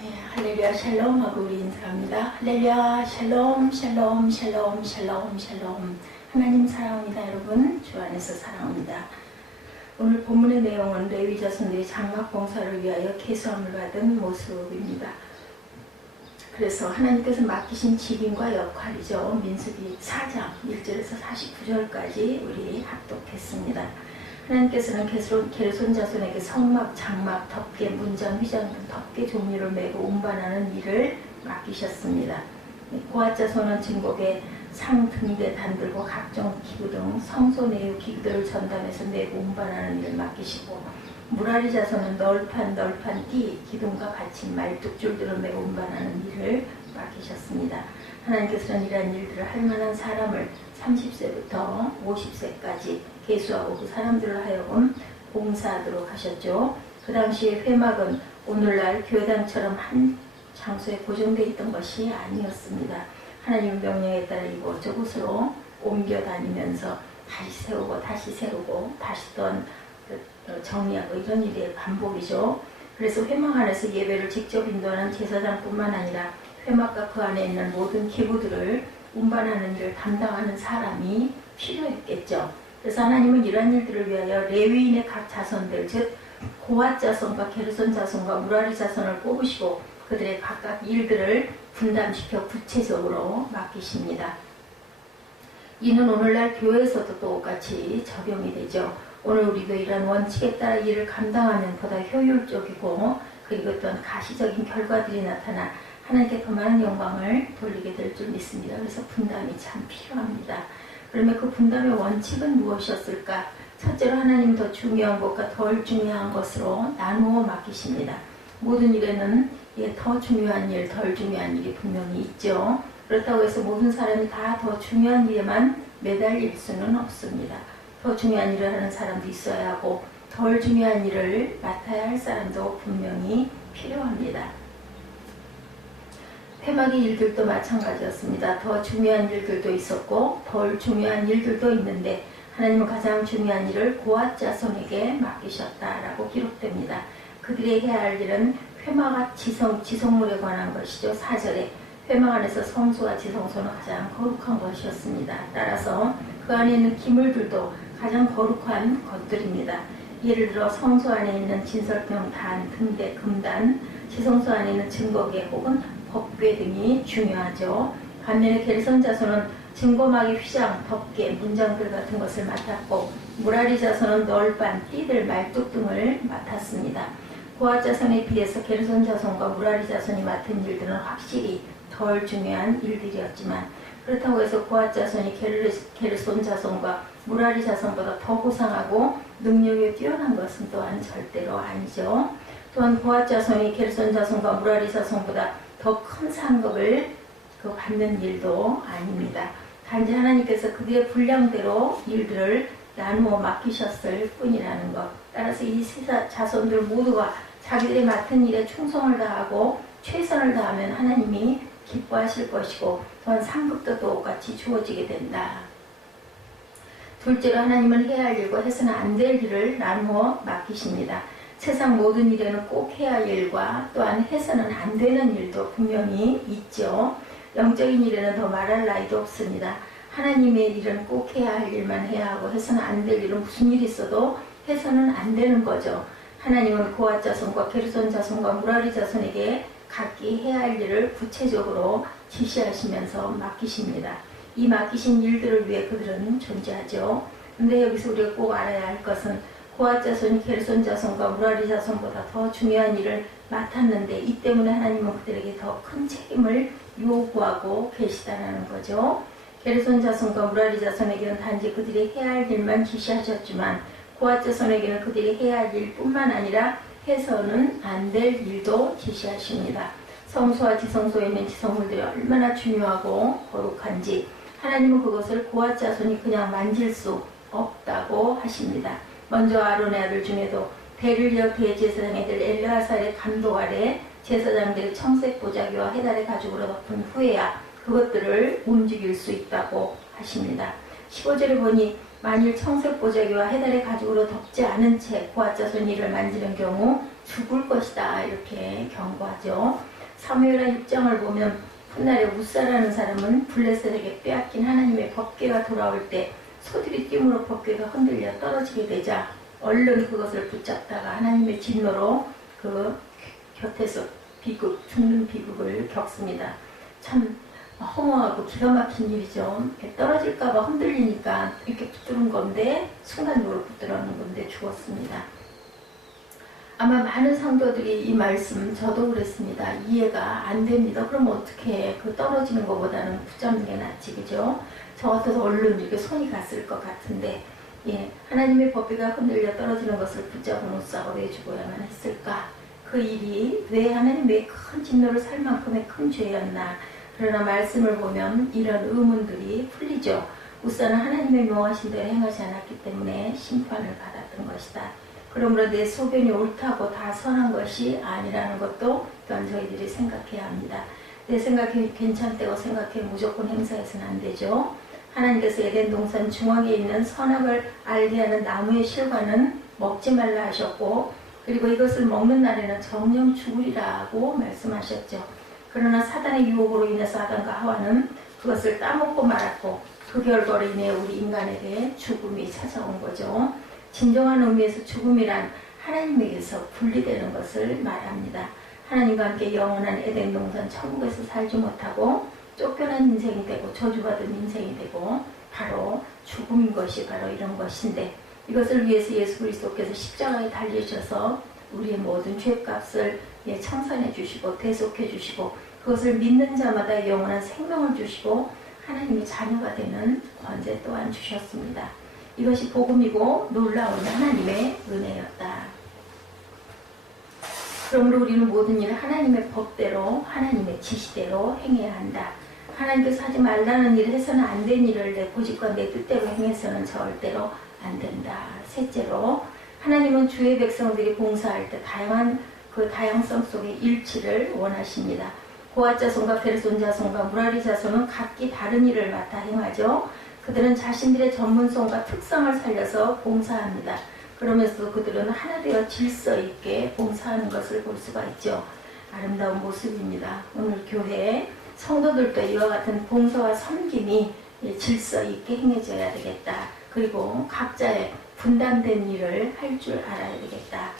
네, 할렐루야 샬롬 하고 우리 인사합니다. 할렐루야 샬롬 샬롬 샬롬 샬롬 샬롬. 하나님 사랑합니다. 여러분 주 안에서 사랑합니다. 오늘 본문의 내용은 레위 자손들이 장막 봉사를 위하여 계수함을 받은 모습입니다. 그래서 하나님께서 맡기신 직임과 역할이죠. 민수기 4장 1절에서 49절까지 우리 합독했습니다. 하나님께서는 게르손 자손에게 성막, 장막, 덮개, 문장, 휘장 등 덮개 종류를 메고 운반하는 일을 맡기셨습니다. 고앗 자손은 진곡에 상, 등대, 단들고 각종 기구 등 성소 내의 기구들을 전담해서 메고 운반하는 일을 맡기시고, 무라리 자손은 널판, 띠, 기둥과 받침, 말뚝줄들을 메고 운반하는 일을 맡기셨습니다. 하나님께서는 이러한 일들을 할 만한 사람을 30세부터 50세까지 계수하고 그 사람들을 하여금 봉사하도록 하셨죠. 그 당시에 회막은 오늘날 교회당처럼 한 장소에 고정되어 있던 것이 아니었습니다. 하나님의 명령에 따라 이곳저곳으로 옮겨 다니면서 다시 세우고 다시 세우고 다시 또한 정리하고 이런 일의 반복이죠. 그래서 회막 안에서 예배를 직접 인도하는 제사장뿐만 아니라 회막과 그 안에 있는 모든 기구들을 운반하는 일을 담당하는 사람이 필요했겠죠. 그래서 하나님은 이러한 일들을 위하여 레위인의 각 자손들, 즉 고앗 자손과 게르손 자손과 무라리 자손을 뽑으시고 그들의 각각 일들을 분담시켜 구체적으로 맡기십니다. 이는 오늘날 교회에서도 똑같이 적용이 되죠. 오늘 우리도 이러한 원칙에 따라 일을 감당하면 보다 효율적이고 그리고 또한 가시적인 결과들이 나타나 하나님께 더 많은 영광을 돌리게 될 줄 믿습니다. 그래서 분담이 참 필요합니다. 그러면 그 분담의 원칙은 무엇이었을까? 첫째로 하나님 더 중요한 것과 덜 중요한 것으로 나누어 맡기십니다. 모든 일에는 더 중요한 일, 덜 중요한 일이 분명히 있죠. 그렇다고 해서 모든 사람이 다 더 중요한 일에만 매달릴 수는 없습니다. 더 중요한 일을 하는 사람도 있어야 하고 덜 중요한 일을 맡아야 할 사람도 분명히 필요합니다. 회막의 일들도 마찬가지였습니다. 더 중요한 일들도 있었고 덜 중요한 일들도 있는데 하나님은 가장 중요한 일을 고앗 자손에게 맡기셨다라고 기록됩니다. 그들이 해야 할 일은 회막과 지성물에 관한 것이죠. 4절에 회막 안에서 성소와 지성소는 가장 거룩한 것이었습니다. 따라서 그 안에 있는 기물들도 가장 거룩한 것들입니다. 예를 들어 성소 안에 있는 진설병, 단, 등대, 금단, 지성소 안에 있는 증거계 혹은 법궤 등이 중요하죠. 반면에 게르손 자손은 증거막이 휘장, 덮개, 문장들 같은 것을 맡았고 무라리 자손은 널판, 띠들, 말뚝 등을 맡았습니다. 고앗 자손에 비해서 게르손 자손과 무라리 자손이 맡은 일들은 확실히 덜 중요한 일들이었지만 그렇다고 해서 고앗 자손이 게르손 자손과 무라리 자손보다 더 고상하고 능력이 뛰어난 것은 또한 절대로 아니죠. 또한 고앗 자손이 게르손 자손과 무라리 자손보다 더 큰 상급을 받는 일도 아닙니다. 단지 하나님께서 그들의 분량대로 일들을 나누어 맡기셨을 뿐이라는 것. 따라서 이 세 자손들 모두가 자기들이 맡은 일에 충성을 다하고 최선을 다하면 하나님이 기뻐하실 것이고 또한 상급도 똑같이 주어지게 된다. 둘째로 하나님은 해야 할 일과 해서는 안 될 일을 나누어 맡기십니다. 세상 모든 일에는 꼭 해야 할 일과 또한 해서는 안 되는 일도 분명히 있죠. 영적인 일에는 더 말할 나위도 없습니다. 하나님의 일은 꼭 해야 할 일만 해야 하고 해서는 안 될 일은 무슨 일이 있어도 해서는 안 되는 거죠. 하나님은 고앗 자손과 게르손 자손과 무라리 자손에게 각기 해야 할 일을 구체적으로 지시하시면서 맡기십니다. 이 맡기신 일들을 위해 그들은 존재하죠. 근데 여기서 우리가 꼭 알아야 할 것은 고앗 자손이 게르손 자손과 무라리 자손보다 더 중요한 일을 맡았는데 이 때문에 하나님은 그들에게 더 큰 책임을 요구하고 계시다는 거죠. 게르손 자손과 무라리 자손에게는 단지 그들이 해야 할 일만 지시하셨지만 고앗 자손에게는 그들이 해야 할 일뿐만 아니라 해서는 안 될 일도 지시하십니다. 성소와 지성소에 있는 지성물들이 얼마나 중요하고 거룩한지 하나님은 그것을 고앗 자손이 그냥 만질 수 없다고 하십니다. 먼저 아론의 아들 중에도 대를 이어 대제사장의 아들 엘르아살의 감독 아래 제사장들이 청색 보자기와 해달의 가죽으로 덮은 후에야 그것들을 움직일 수 있다고 하십니다. 15절에 보니 만일 청색 보자기와 해달의 가죽으로 덮지 않은 채 고앗 자손 이를 만지는 경우 죽을 것이다 이렇게 경고하죠. 사무엘하 6장을 보면 훗날에 우사라는 사람은 블레셋에게 빼앗긴 하나님의 법궤가 돌아올 때 소들이 띄므로 법궤가 흔들려 떨어지게 되자 얼른 그것을 붙잡다가 하나님의 진노로 그 곁에서 죽는 비극을 겪습니다. 참 허무하고 기가 막힌 일이죠. 떨어질까봐 흔들리니까 이렇게 붙드는 건데 순간적으로 붙들어는 건데 죽었습니다. 아마 많은 성도들이 이 말씀 저도 그랬습니다. 이해가 안 됩니다. 그럼 어떻게 해? 그 떨어지는 것보다는 붙잡는 게 낫지, 그죠? 저 같아서 얼른 이렇게 손이 갔을 것 같은데 하나님의 법궤가 흔들려 떨어지는 것을 붙잡은 우사가 왜 죽어야만 했을까? 그 일이 왜 하나님의 큰 진노를 살 만큼의 큰 죄였나? 그러나 말씀을 보면 이런 의문들이 풀리죠. 우사는 하나님의 명하신 대로 행하지 않았기 때문에 심판을 받았던 것이다. 그러므로 내 소견이 옳다고 다 선한 것이 아니라는 것도 또한 저희들이 생각해야 합니다. 내 생각이 괜찮다고 생각해 무조건 행사해서는 안 되죠. 하나님께서 에덴 동산 중앙에 있는 선악을 알게 하는 나무의 실과는 먹지 말라 하셨고 그리고 이것을 먹는 날에는 정령 죽으리라고 말씀하셨죠. 그러나 사단의 유혹으로 인해서 아담과 하와는 그것을 따먹고 말았고 그 결과로 인해 우리 인간에게 죽음이 찾아온 거죠. 진정한 의미에서 죽음이란 하나님에게서 분리되는 것을 말합니다. 하나님과 함께 영원한 에덴 동산 천국에서 살지 못하고 쫓겨난 인생이 되고 저주받은 인생이 되고 바로 죽음인 것이 바로 이런 것인데 이것을 위해서 예수 그리스도께서 십자가에 달리셔서 우리의 모든 죄값을 청산해 주시고 대속해 주시고 그것을 믿는 자마다 영원한 생명을 주시고 하나님의 자녀가 되는 권세 또한 주셨습니다. 이것이 복음이고 놀라운 하나님의 은혜였다. 그러므로 우리는 모든 일을 하나님의 법대로 하나님의 지시대로 행해야 한다. 하나님께서 하지 말라는 일을 해서는 안 된 일을 내 고집과 내 뜻대로 행해서는 절대로 안 된다. 셋째로 하나님은 주의 백성들이 봉사할 때 다양한 그 다양성 속의 일치를 원하십니다. 고앗 자손과 게르손 자손과 무라리 자손은 각기 다른 일을 맡아 행하죠. 그들은 자신들의 전문성과 특성을 살려서 봉사합니다. 그러면서 그들은 하나 되어 질서 있게 봉사하는 것을 볼 수가 있죠. 아름다운 모습입니다. 오늘 교회에 성도들도 이와 같은 봉사와 섬김이 질서 있게 행해져야 되겠다. 그리고 각자의 분담된 일을 할 줄 알아야 되겠다.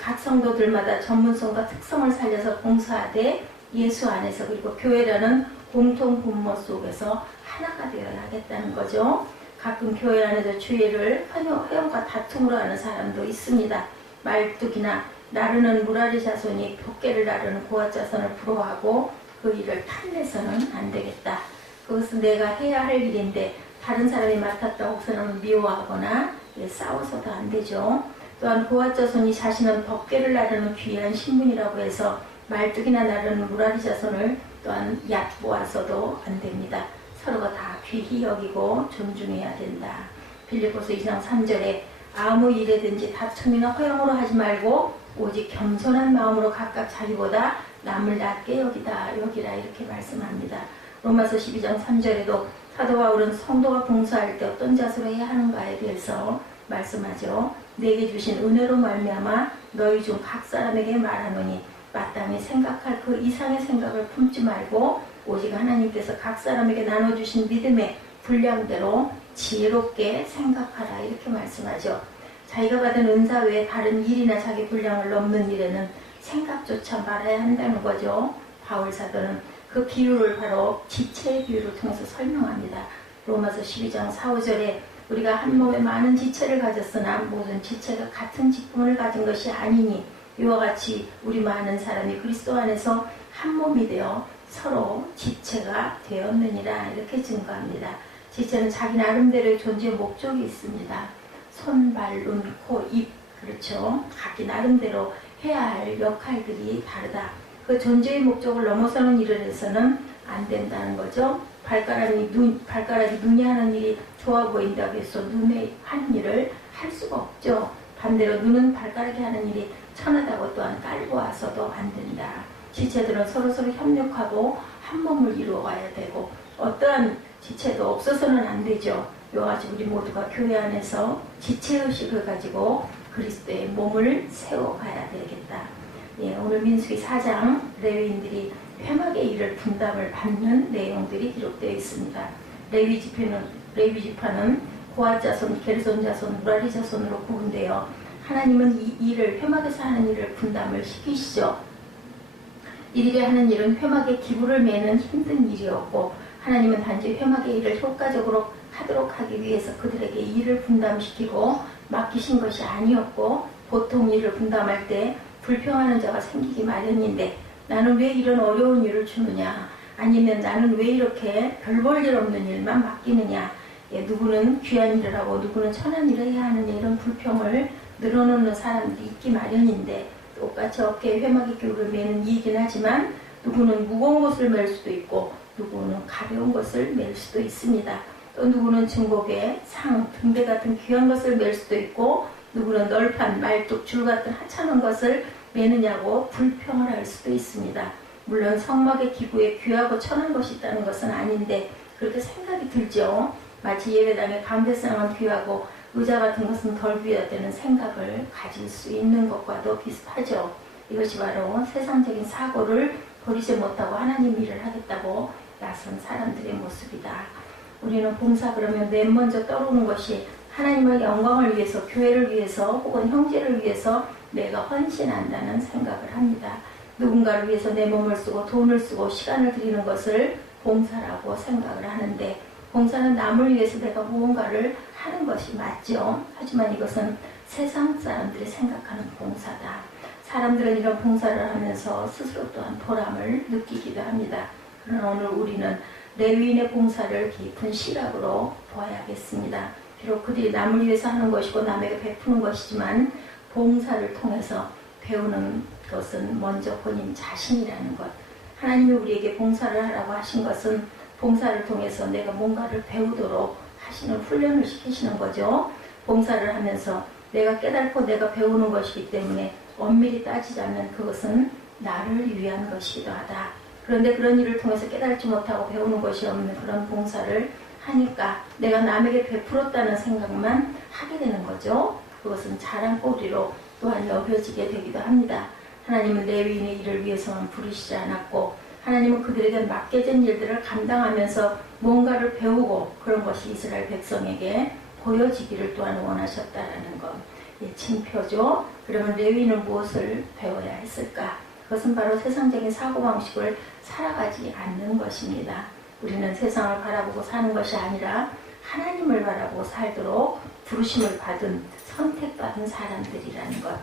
각 성도들마다 전문성과 특성을 살려서 봉사하되 예수 안에서 그리고 교회라는 공통 분모 속에서 하나가 되어야 하겠다는 거죠. 가끔 교회 안에서 주의를 회원과 다툼으로 하는 사람도 있습니다. 말뚝이나 나르는 무라리 자손이 벽계를 나르는 고앗 자손을 부러워하고 그 일을 탐내서는 안 되겠다. 그것은 내가 해야 할 일인데 다른 사람이 맡았다고 해서는 미워하거나 싸워서도 안 되죠. 또한 고앗 자손이 자신은 벽계를 나르는 귀한 신분이라고 해서 말뚝이나 나르는 무라리 자손을 또한 얕보아서도 안 됩니다. 서로가 다 귀히 여기고 존중해야 된다. 빌립보서 2장 3절에 아무 일에든지 다툼이나 허용으로 하지 말고 오직 겸손한 마음으로 각각 자기보다 남을 낮게 여기라 이렇게 말씀합니다. 로마서 12장 3절에도 사도 바울은 성도가 봉사할 때 어떤 자세로 해야 하는가에 대해서 말씀하죠. 내게 주신 은혜로 말미암아 너희 중 각 사람에게 말하노니 마땅히 생각할 그 이상의 생각을 품지 말고 오직 하나님께서 각 사람에게 나눠주신 믿음의 분량대로 지혜롭게 생각하라 이렇게 말씀하죠. 자기가 받은 은사 외에 다른 일이나 자기 분량을 넘는 일에는 생각조차 말아야 한다는 거죠. 바울 사도는 그 비유를 바로 지체의 비유를 통해서 설명합니다. 로마서 12장 4, 5절에 우리가 한 몸에 많은 지체를 가졌으나 모든 지체가 같은 직분을 가진 것이 아니니 이와 같이 우리 많은 사람이 그리스도 안에서 한 몸이 되어 서로 지체가 되었느니라 이렇게 증거합니다. 지체는 자기 나름대로의 존재의 목적이 있습니다. 손, 발, 눈, 코, 입 그렇죠. 각기 나름대로 해야 할 역할들이 다르다. 그 존재의 목적을 넘어서는 일을 해서는 안 된다는 거죠. 발가락이 눈이 하는 일이 좋아 보인다고 해서 눈에 하는 일을 할 수가 없죠. 반대로 눈은 발가락이 하는 일이 천하다고 또한 깔고 와서도 안 된다. 지체들은 서로서로 협력하고 한 몸을 이루어가야 되고 어떠한 지체도 없어서는 안 되죠. 요아지 우리 모두가 교회 안에서 지체의식을 가지고 그리스도의 몸을 세워가야 되겠다. 오늘 민수기 4장 레위인들이 일을 분담을 받는 내용들이 기록되어 있습니다. 레위 지파는 고핫 자손, 게르손 자손, 무라리 자손으로 구분되어 하나님은 이 일을 회막에서 하는 일을 분담을 시키시죠. 이들이 하는 일은 회막의 기구를 매는 힘든 일이었고 하나님은 단지 회막의 일을 효과적으로 하도록 하기 위해서 그들에게 일을 분담시키고 맡기신 것이 아니었고 보통 일을 분담할 때 불평하는 자가 생기기 마련인데 나는 왜 이런 어려운 일을 주느냐 아니면 나는 왜 이렇게 별 볼 일 없는 일만 맡기느냐 누구는 귀한 일을 하고 누구는 천한 일을 해야 하는 이런 불평을 늘어놓는 사람들이 있기 마련인데 똑같이 어깨에 회막의 기구를 매는 일이긴 하지만 누구는 무거운 것을 맬 수도 있고 누구는 가벼운 것을 맬 수도 있습니다. 또 누구는 증복에 상, 등대 같은 귀한 것을 맬 수도 있고 누구는 널판, 말뚝, 줄 같은 하찮은 것을 매느냐고 불평을 할 수도 있습니다. 물론 성막의 기구에 귀하고 천한 것이 있다는 것은 아닌데 그렇게 생각이 들죠. 마치 예배당의 감대상은 귀하고 의자 같은 것은 덜 귀하다는 생각을 가질 수 있는 것과도 비슷하죠. 이것이 바로 세상적인 사고를 버리지 못하고 하나님 일을 하겠다고 나선 사람들의 모습이다. 우리는 봉사 그러면 맨 먼저 떠오르는 것이 하나님의 영광을 위해서, 교회를 위해서 혹은 형제를 위해서 내가 헌신한다는 생각을 합니다. 누군가를 위해서 내 몸을 쓰고 돈을 쓰고 시간을 드리는 것을 봉사라고 생각을 하는데 봉사는 남을 위해서 내가 무언가를 하는 것이 맞죠. 하지만 이것은 세상 사람들이 생각하는 봉사다. 사람들은 이런 봉사를 하면서 스스로 또한 보람을 느끼기도 합니다. 그러나 오늘 우리는 레위인의 봉사를 깊은 시각으로 보아야겠습니다. 비록 그들이 남을 위해서 하는 것이고 남에게 베푸는 것이지만 봉사를 통해서 배우는 것은 먼저 본인 자신이라는 것. 하나님이 우리에게 봉사를 하라고 하신 것은 봉사를 통해서 내가 뭔가를 배우도록 하시는 훈련을 시키시는 거죠. 봉사를 하면서 내가 깨닫고 내가 배우는 것이기 때문에 엄밀히 따지자면 그것은 나를 위한 것이기도 하다. 그런데 그런 일을 통해서 깨달지 못하고 배우는 것이 없는 그런 봉사를 하니까 내가 남에게 베풀었다는 생각만 하게 되는 거죠. 그것은 자랑거리로 또한 여겨지게 되기도 합니다. 하나님은 레위인의 일을 위해서만 부르시지 않았고 하나님은 그들에게 맡겨진 일들을 감당하면서 뭔가를 배우고 그런 것이 이스라엘 백성에게 보여지기를 또한 원하셨다라는 것. 징표죠. 그러면 레위인은 무엇을 배워야 했을까? 그것은 바로 세상적인 사고방식을 살아가지 않는 것입니다. 우리는 세상을 바라보고 사는 것이 아니라 하나님을 바라보고 살도록 부르심을 받은 선택받은 사람들이라는 것.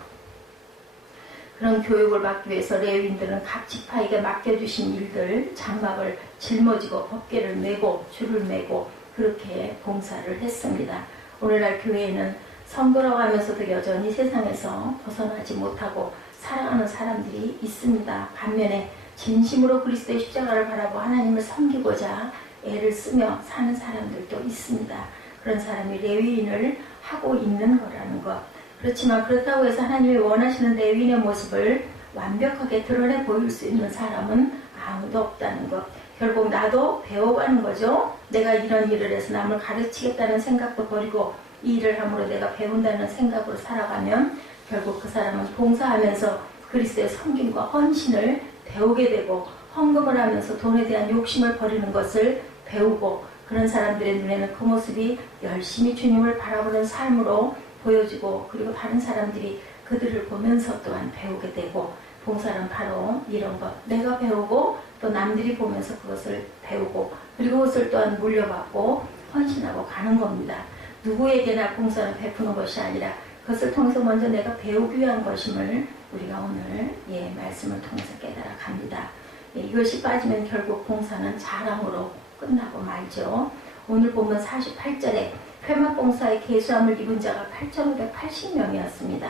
그런 교육을 받기 위해서 레위인들은 각 지파에게 맡겨주신 일들, 장막을 짊어지고 법궤를 메고 줄을 메고 그렇게 봉사를 했습니다. 오늘날 교회에는 성도라고 하면서도 여전히 세상에서 벗어나지 못하고 살아가는 사람들이 있습니다. 반면에 진심으로 그리스도의 십자가를 바라보고 하나님을 섬기고자 애를 쓰며 사는 사람들도 있습니다. 그런 사람이 레위인을 하고 있는 거라는 것. 그렇지만 그렇다고 해서 하나님이 원하시는 레위인의 모습을 완벽하게 드러내 보일 수 있는 사람은 아무도 없다는 것. 결국 나도 배워가는 거죠. 내가 이런 일을 해서 남을 가르치겠다는 생각도 버리고 이 일을 함으로 내가 배운다는 생각으로 살아가면 결국 그 사람은 봉사하면서 그리스도의 섬김과 헌신을 배우게 되고 헌금을 하면서 돈에 대한 욕심을 버리는 것을 배우고 그런 사람들의 눈에는 그 모습이 열심히 주님을 바라보는 삶으로 보여지고 그리고 다른 사람들이 그들을 보면서 또한 배우게 되고 봉사는 바로 이런 것. 내가 배우고 또 남들이 보면서 그것을 배우고 그리고 그것을 또한 물려받고 헌신하고 가는 겁니다. 누구에게나 봉사는 베푸는 것이 아니라 그것을 통해서 먼저 내가 배우기 위한 것임을 우리가 오늘 말씀을 통해서 깨달아 갑니다. 이것이 빠지면 결국 봉사는 자랑으로 끝나고 말죠. 오늘 보면 48절에 회막봉사에 계수함을 입은 자가 8,580명이었습니다.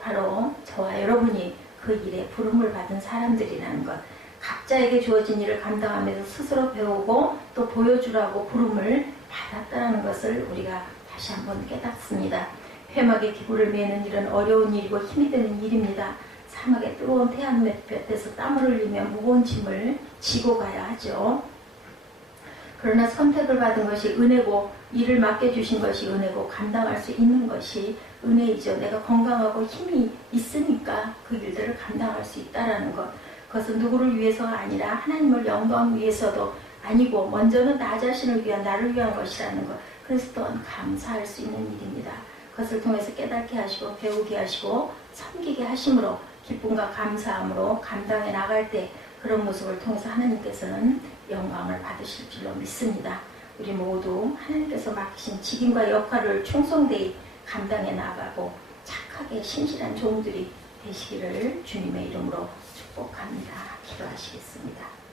바로 저와 여러분이 그 일에 부름을 받은 사람들이라는 것. 각자에게 주어진 일을 감당하면서 스스로 배우고 또 보여주라고 부름을 받았다는 것을 우리가 다시 한번 깨닫습니다. 회막의 기구를 매는 일은 어려운 일이고 힘이 드는 일입니다. 사막의 뜨거운 태양볕에서 땀을 흘리며 무거운 짐을 지고 가야 하죠. 그러나 선택을 받은 것이 은혜고 일을 맡겨주신 것이 은혜고 감당할 수 있는 것이 은혜이죠. 내가 건강하고 힘이 있으니까 그 일들을 감당할 수 있다는 것. 그것은 누구를 위해서가 아니라 하나님을 영광 위해서도 아니고 먼저는 나 자신을 위한 나를 위한 것이라는 것. 그래서 또한 감사할 수 있는 일입니다. 그것을 통해서 깨닫게 하시고 배우게 하시고 섬기게 하심으로 기쁨과 감사함으로 감당해 나갈 때 그런 모습을 통해서 하나님께서는 영광을 받으실 줄로 믿습니다. 우리 모두 하나님께서 맡기신 직임과 역할을 충성되이 감당해 나가고 착하게 신실한 종들이 되시기를 주님의 이름으로 축복합니다. 기도하시겠습니다.